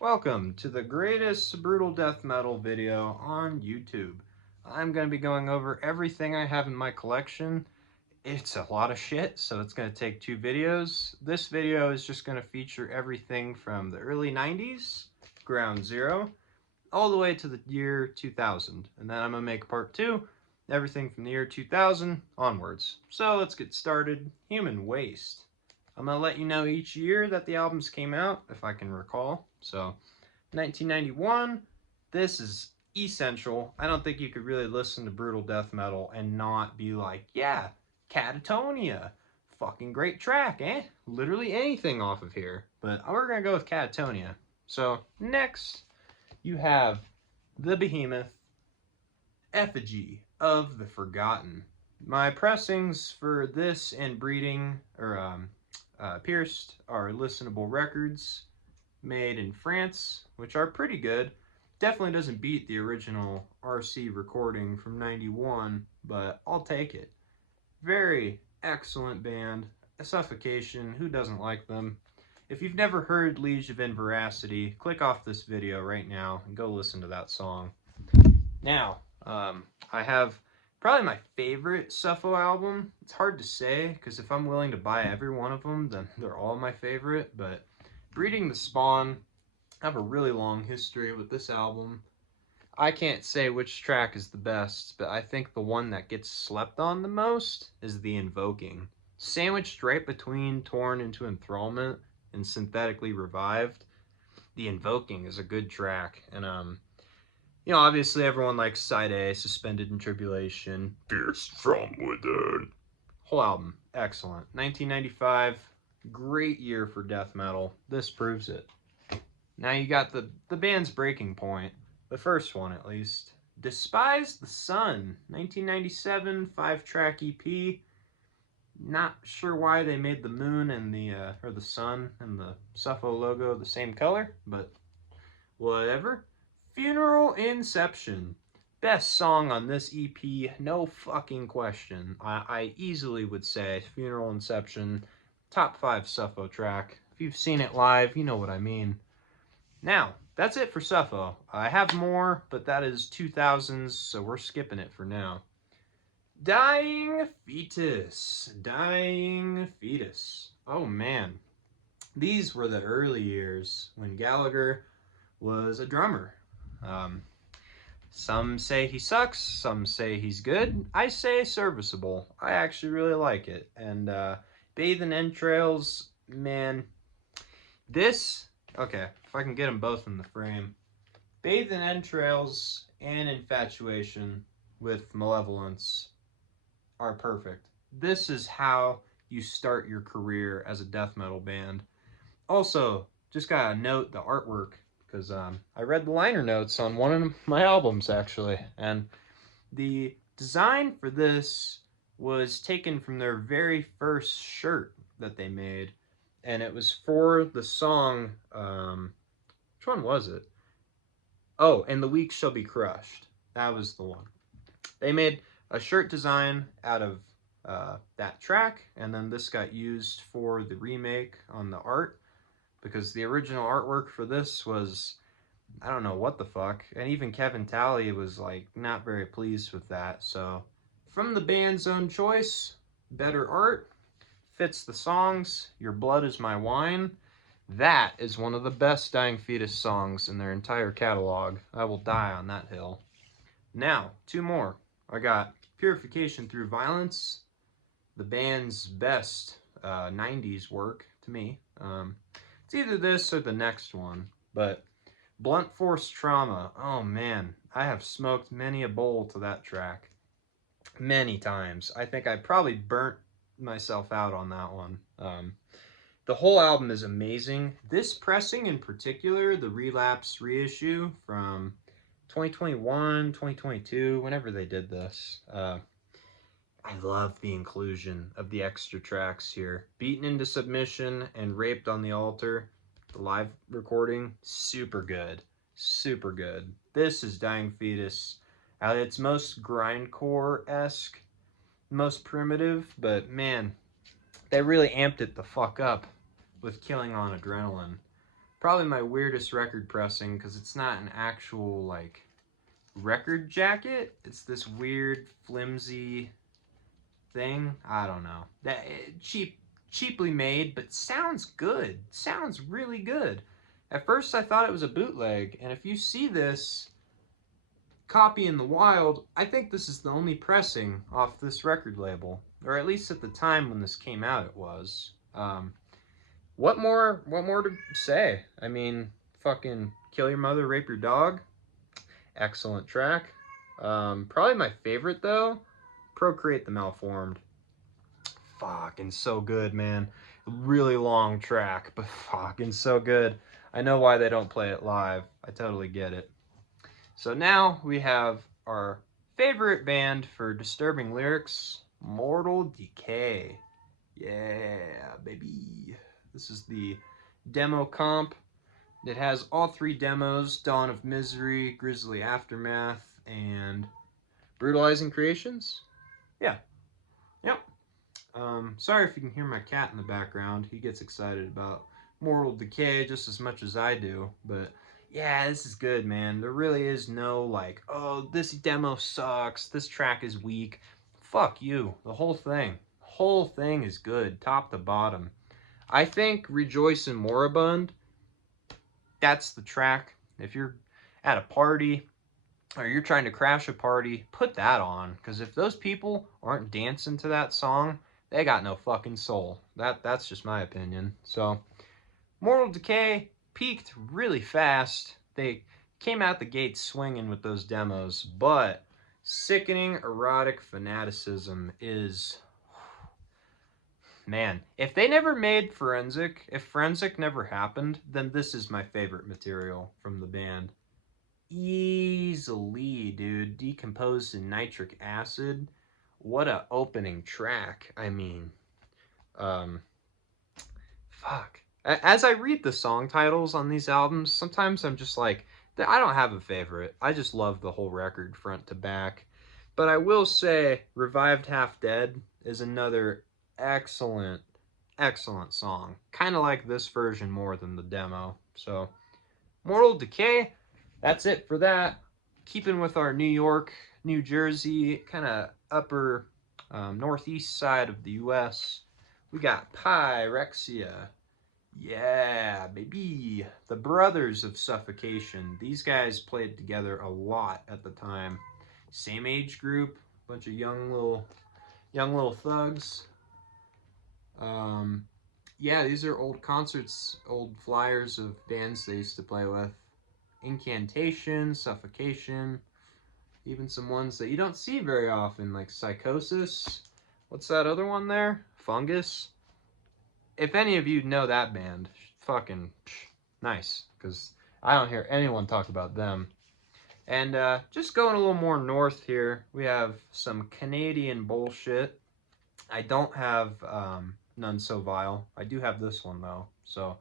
Welcome to the greatest brutal death metal video on YouTube. I'm going to be going over everything I have in my collection. It's a lot of shit, so it's going to take two videos. This video is just going to feature everything from the early 90s, ground zero, all the way to the year 2000. And then I'm going to make part two, everything from the year 2000 onwards. So let's get started. Human Waste. I'm going to let you know each year that the albums came out, if I can recall. So, 1991, this is essential. I don't think you could really listen to brutal death metal and not be like, yeah, Catatonia. Fucking great track, eh? Literally anything off of here. But we're going to go with Catatonia. So, next, you have the behemoth, Effigy of the Forgotten. My pressings for this and Breeding, or Pierced, are listenable records made in France, which are pretty good. Definitely doesn't beat the original RC recording from 91, but I'll take it. Very excellent band. Suffocation, who doesn't like them? If you've never heard Liege of Inveracity, click off this video right now and go listen to that song. Now, I have probably my favorite Suffo album. It's hard to say, because if I'm willing to buy every one of them, then they're all my favorite, but Breeding the Spawn, I have a really long history with this album. I can't say which track is the best, but I think the one that gets slept on the most is The Invoking. Sandwiched right between Torn into Enthrallment and Synthetically Revived, The Invoking is a good track. And, obviously everyone likes Side A, Suspended in Tribulation, Pierced from Within. Whole album, excellent. 1995, great year for death metal. This proves it. Now you got the band's breaking point, the first one at least. Despise the Sun, 1997, 5-track EP. Not sure why they made the moon and the sun and the Suffo logo the same color, but whatever. Funeral Inception. Best song on this EP, no fucking question. I easily would say Funeral Inception, top 5 Suffo track. If you've seen it live, you know what I mean. Now, that's it for Suffo. I have more, but that is 2000s, so we're skipping it for now. Dying Fetus. Dying Fetus. Oh man. These were the early years when Gallagher was a drummer. Some say he sucks, some say he's good. I say serviceable. I actually really like it. And Bathe in Entrails, man, this, okay, if I can get them both in the frame. Bathe in Entrails and Infatuation with Malevolence are perfect. This is how you start your career as a death metal band. Also, just gotta note the artwork, because I read the liner notes on one of my albums, actually, and the design for this was taken from their very first shirt that they made, and it was for the song, which one was it? Oh, And the Weak Shall Be Crushed. That was the one. They made a shirt design out of that track, and then this got used for the remake on the art, because the original artwork for this was, I don't know what the fuck, and even Kevin Talley was like not very pleased with that. So from the band's own choice, better art, fits the songs. Your Blood Is My Wine, that is one of the best Dying Fetus songs in their entire catalog. I will die on that hill. Now, two more. I got Purification Through Violence, the band's best 90s work to me. It's either this or the next one, but Blunt Force Trauma, oh man, I have smoked many a bowl to that track. Many times. I think I probably burnt myself out on that one. The whole album is amazing. This pressing in particular, the Relapse reissue from 2021, 2022, whenever they did this, I love the inclusion of the extra tracks here. Beaten into Submission and Raped on the Altar, the live recording, super good. Super good. This is Dying Fetus at its most grindcore-esque, most primitive, but man, they really amped it the fuck up with Killing on Adrenaline. Probably my weirdest record pressing, because it's not an actual, like, record jacket. It's this weird, flimsy thing. I don't know. Cheaply made, but sounds good. Sounds really good. At first I thought it was a bootleg, and if you see this copy in the wild, I think this is the only pressing off this record label, or at least at the time when this came out it was. What more to say? I mean, fucking Kill Your Mother, Rape Your Dog. Excellent track. Probably my favorite though, Procreate the Malformed. Fucking so good, man. Really long track, but fucking so good. I know why they don't play it live. I totally get it. So now we have our favorite band for disturbing lyrics, Mortal Decay. Yeah, baby. This is the demo comp. It has all 3 demos, Dawn of Misery, Grisly Aftermath, and Brutalizing Creations. Yeah. Yep. Sorry if you can hear my cat in the background. He gets excited about Mortal Decay just as much as I do. But yeah, this is good, man. There really is no like, oh, this demo sucks. This track is weak. Fuck you. The whole thing. The whole thing is good, top to bottom. I think Rejoice and Moribund, that's the track. If you're at a party or you're trying to crash a party, put that on. Because if those people aren't dancing to that song, they got no fucking soul. That's just my opinion. So, Mortal Decay peaked really fast. They came out the gate swinging with those demos, but Sickening Erotic Fanaticism is... Man, if they never made Forensic, if Forensic never happened, then this is my favorite material from the band. Easily, dude. Decomposed in Nitric Acid. What a opening track. I mean, fuck. As I read the song titles on these albums, sometimes I'm just like, I don't have a favorite. I just love the whole record front to back. But I will say, Revived Half Dead is another excellent, excellent song. Kind of like this version more than the demo. So, Mortal Decay, that's it for that. Keeping with our New York, New Jersey, kind of upper northeast side of the U.S., we got Pyrexia. Yeah, baby. The brothers of Suffocation. These guys played together a lot at the time. Same age group, bunch of young little thugs. Yeah, these are old concerts, old flyers of bands they used to play with. Incantation, Suffocation, even some ones that you don't see very often, like Psychosis. What's that other one there? Fungus. If any of you know that band, fucking nice, because I don't hear anyone talk about them. And just going a little more north here, we have some Canadian bullshit. I don't have None So Vile. I do have this one, though. So,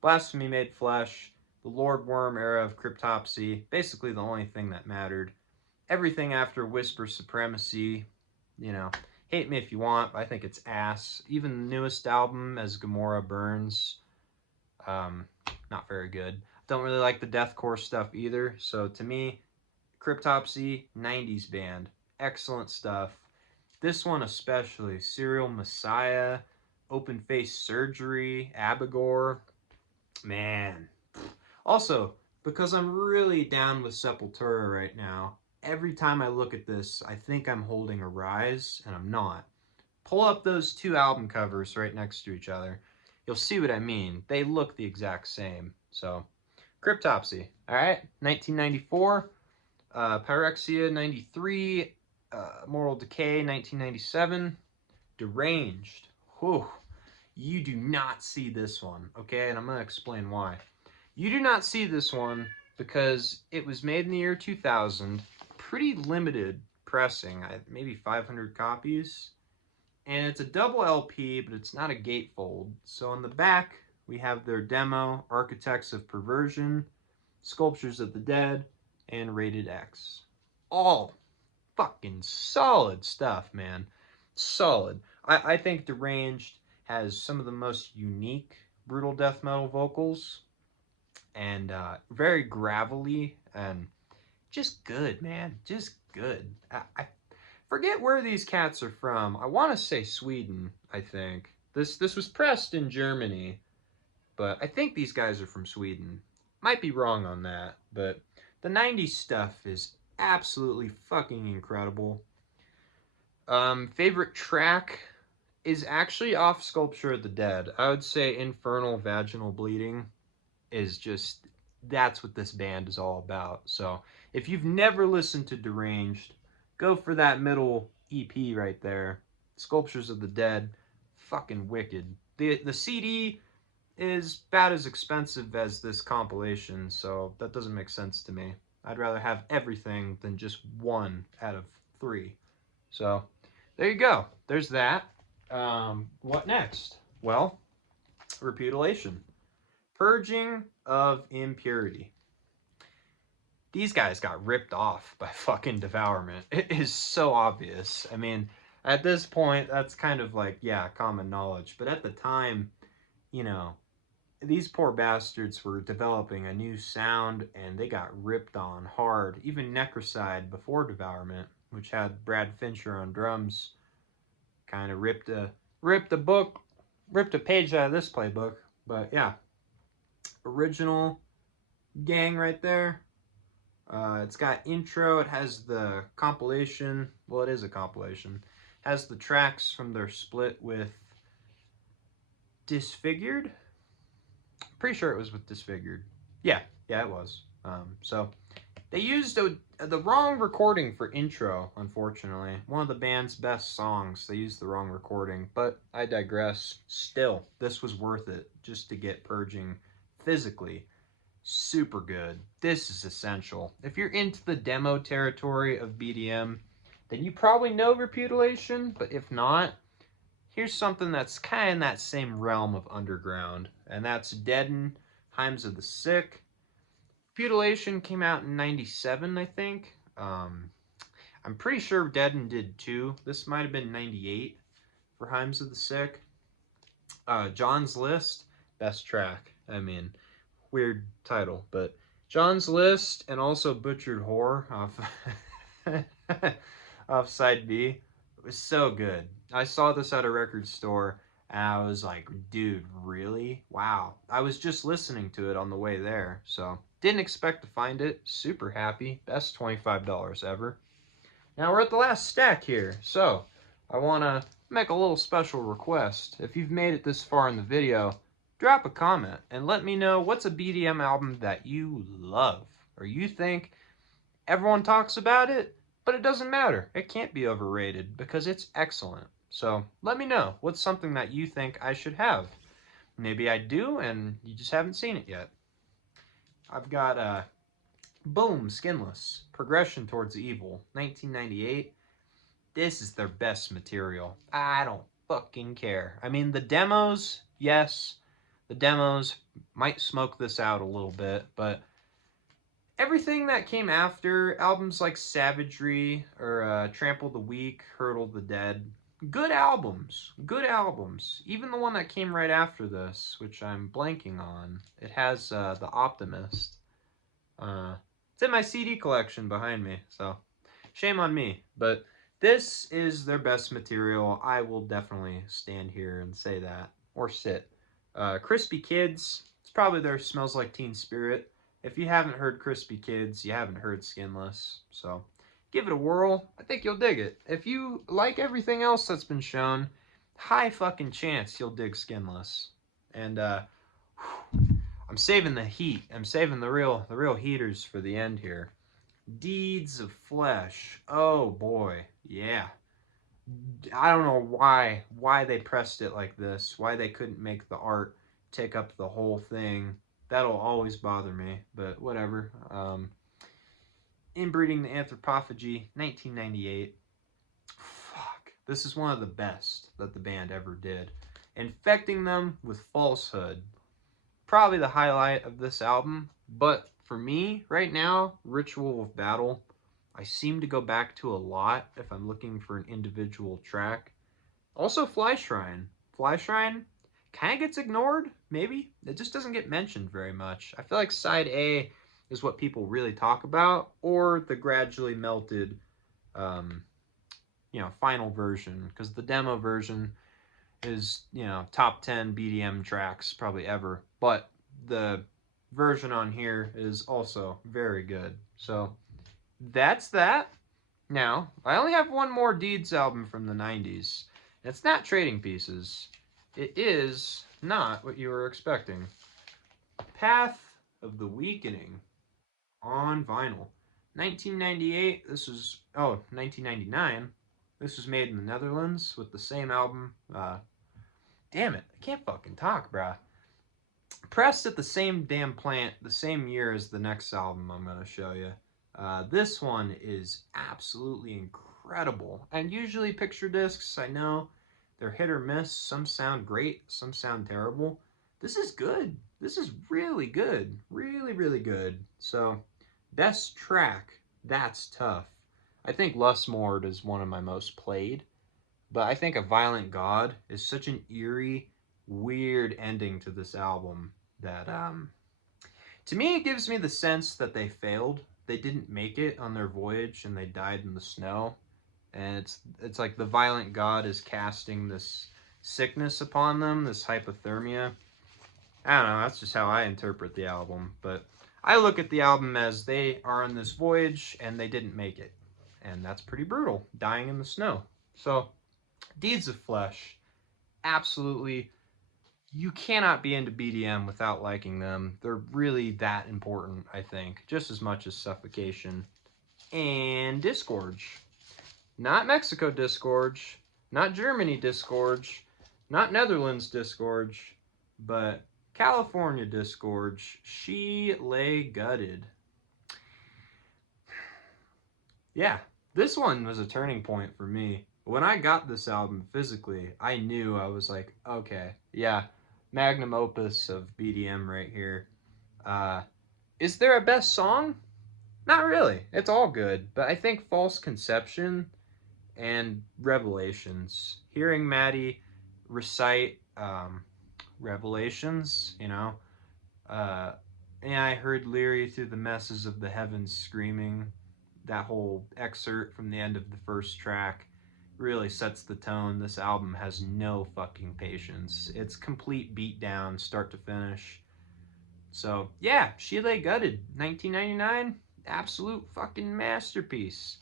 Blasphemy Made Flesh, the Lord Worm era of Cryptopsy, basically the only thing that mattered. Everything after Whisper Supremacy, you know, hate me if you want, but I think it's ass. Even the newest album, As Gomorrah Burns, not very good. Don't really like the deathcore stuff either. So to me, Cryptopsy, 90's band. Excellent stuff. This one especially, Serial Messiah, Open Face Surgery, Abigor. Man. Also, because I'm really down with Sepultura right now, every time I look at this, I think I'm holding a Rise, and I'm not. Pull up those 2 album covers right next to each other. You'll see what I mean. They look the exact same. So, Cryptopsy, all right? 1994, Pyrexia, 93, Moral Decay, 1997, Deranged. Whew. You do not see this one, okay? And I'm going to explain why. You do not see this one because it was made in the year 2000, pretty limited pressing, maybe 500 copies. And it's a double LP, but it's not a gatefold. So on the back, we have their demo, Architects of Perversion, Sculptures of the Dead, and Rated X. All fucking solid stuff, man. Solid. I think Deranged has some of the most unique brutal death metal vocals. and very gravelly and just good, man. Just good. I forget where these cats are from. I want to say Sweden, I think. This was pressed in Germany, but I think these guys are from Sweden. Might be wrong on that, but the 90s stuff is absolutely fucking incredible. Favorite track is actually off Sculpture of the Dead. I would say Infernal Vaginal Bleeding is just, that's what this band is all about. So if you've never listened to Deranged, go for that middle EP right there. Sculptures of the Dead, fucking wicked. The CD is about as expensive as this compilation, so that doesn't make sense to me. I'd rather have everything than just one out of three. So there you go. There's that. What next? Well, Repudilation. Purging of Impurity. These guys got ripped off by fucking Devourment. It is so obvious. I mean, at this point, that's kind of like, yeah, common knowledge. But at the time, you know, these poor bastards were developing a new sound and they got ripped on hard. Even Necrocide before Devourment, which had Brad Fincher on drums, kind of ripped a page out of this playbook. But yeah, original gang right there. It's got intro. It has the compilation. Well, it is a compilation. It has the tracks from their split with Disfigured. Pretty sure it was with Disfigured. Yeah, it was. So they used the wrong recording for intro, unfortunately. One of the band's best songs. They used the wrong recording, but I digress. Still, this was worth it just to get Purging physically. Super good. This is essential. If you're into the demo territory of BDM, then you probably know Repudilation, but if not, here's something that's kind of in that same realm of underground, and that's Deaden, Hymns of the Sick. Repudilation came out in 97, I think. I'm pretty sure Deaden did too. This might have been 98 for Hymns of the Sick. John's List, best track. I mean, weird title, but John's List and also Butchered Whore off off side B. It was so good. I saw this at a record store and I was like, dude, really? Wow. I was just listening to it on the way there, so didn't expect to find it. Super happy. Best $25 ever. Now we're at the last stack here, so I want to make a little special request. If you've made it this far in the video, drop a comment and let me know what's a BDM album that you love or you think everyone talks about it, but it doesn't matter. It can't be overrated because it's excellent. So let me know what's something that you think I should have. Maybe I do and you just haven't seen it yet. I've got boom, Skinless, Progression Towards Evil, 1998. This is their best material. I don't fucking care. I mean, the demos, yes, the demos might smoke this out a little bit, but everything that came after, albums like Savagery or Trample the Weak, Hurdle the Dead, good albums. Good albums. Even the one that came right after this, which I'm blanking on, it has The Optimist. It's in my CD collection behind me, so shame on me. But this is their best material. I will definitely stand here and say that, or sit. Crispy Kids, it's probably their Smells Like Teen Spirit. If you haven't heard Crispy Kids, you haven't heard Skinless. So give it a whirl. I think you'll dig it. If you like everything else that's been shown, high fucking chance you'll dig Skinless. And I'm saving the heat. I'm saving the real heaters for the end here. Deeds of Flesh. Oh boy, yeah. I don't know why they pressed it like this. Why they couldn't make the art take up the whole thing. That'll always bother me, but whatever. Inbreeding the Anthropophagy, 1998. Fuck. This is one of the best that the band ever did. Infecting Them with Falsehood. Probably the highlight of this album, but for me, right now, Ritual of Battle, I seem to go back to a lot if I'm looking for an individual track. Also Fly Shrine. Fly Shrine kind of gets ignored, maybe. It just doesn't get mentioned very much. I feel like side A is what people really talk about, or the gradually melted, um, final version, because the demo version is, top 10 BDM tracks probably ever. But the version on here is also very good. So that's that. Now, I only have one more Deeds album from the 90s. It's not Trading Pieces. It is not what you were expecting. Path of the Weakening on vinyl. 1998, this was, 1999. This was made in the Netherlands with the same album. Damn it, I can't fucking talk, bruh. Pressed at the same damn plant the same year as the next album I'm going to show you. This one is absolutely incredible. And usually picture discs, I know, they're hit or miss. Some sound great, some sound terrible. This is good. This is really good. Really, really good. So, best track, that's tough. I think Lustmord is one of my most played. But I think A Violent God is such an eerie, weird ending to this album that, to me, it gives me the sense that they failed. They didn't make it on their voyage and they died in the snow. And it's like the Violent God is casting this sickness upon them, this hypothermia. I don't know, that's just how I interpret the album. But I look at the album as they are on this voyage and they didn't make it. And that's pretty brutal, dying in the snow. So, Deeds of Flesh, absolutely, you cannot be into BDM without liking them. They're really that important, I think, just as much as Suffocation. And Disgorge. Not Mexico Disgorge, not Germany Disgorge, not Netherlands Disgorge, but California Disgorge. She lay gutted. Yeah, this one was a turning point for me. When I got this album physically, I knew, I was like, okay, yeah, magnum opus of BDM right here. Is there a best song? Not really. It's all good. But I think False Conception and Revelations. Hearing Maddie recite Revelations, and I heard Leary through the messes of the heavens screaming. That whole excerpt from the end of the first track really sets the tone. This album has no fucking patience. It's complete beatdown, start to finish. So, yeah, She Lay Gutted, 1999, absolute fucking masterpiece.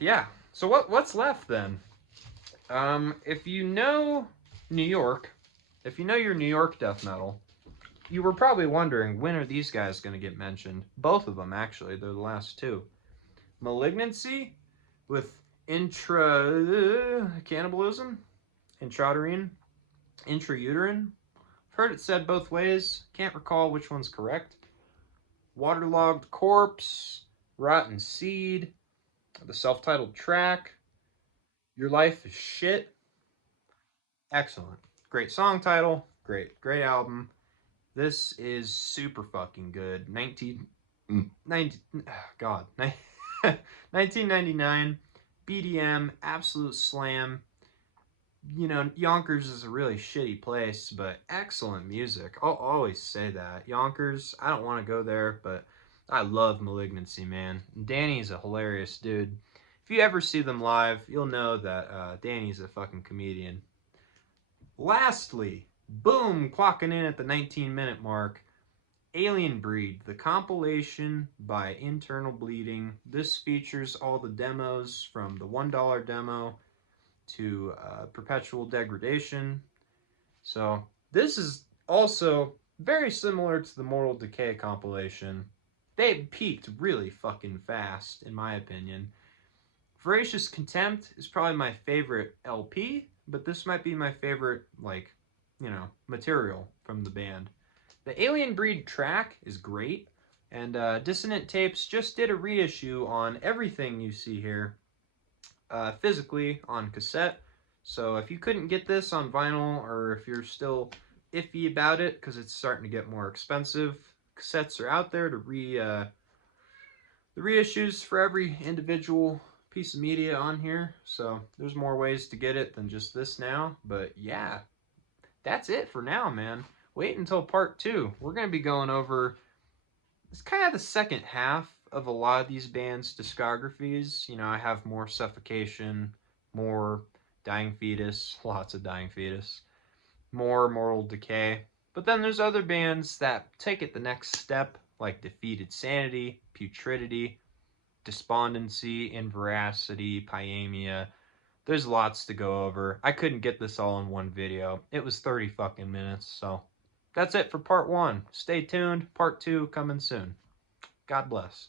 Yeah, so what's left then? If you know New York, if you know your New York death metal, you were probably wondering, when are these guys going to get mentioned? Both of them, actually. They're the last two. Malignancy with cannibalism, intrauterine, intrauterine. I've heard it said both ways. Can't recall which one's correct. Waterlogged Corpse, Rotten Seed, the self-titled track, Your Life is Shit. Excellent. Great song title. Great album. This is super fucking good. 1999, BDM, absolute slam. Yonkers is a really shitty place, but excellent music. I'll always say that. Yonkers, I don't want to go there, but I love Malignancy, man. Danny's a hilarious dude. If you ever see them live, you'll know that Danny's a fucking comedian. Lastly, boom, clocking in at the 19-minute mark, Alien Breed, the compilation by Internal Bleeding. This features all the demos from the $1 demo to Perpetual Degradation. So this is also very similar to the Mortal Decay compilation. They peaked really fucking fast, in my opinion. Voracious Contempt is probably my favorite LP, but this might be my favorite, material from the band. The Alien Breed track is great, and Dissonant Tapes just did a reissue on everything you see here, physically on cassette. So if you couldn't get this on vinyl, or if you're still iffy about it because it's starting to get more expensive, cassettes are out there to the reissues for every individual piece of media on here. So there's more ways to get it than just this now. But yeah, that's it for now, man. Wait until part 2. We're going to be going over, it's kind of the second half of a lot of these bands' discographies. You know, I have more Suffocation, more Dying Fetus, lots of Dying Fetus, more Mortal Decay. But then there's other bands that take it the next step, like Defeated Sanity, Putridity, Despondency, Inveracity, Pyamia. There's lots to go over. I couldn't get this all in one video. It was 30 fucking minutes, so that's it for part 1. Stay tuned. Part 2 coming soon. God bless.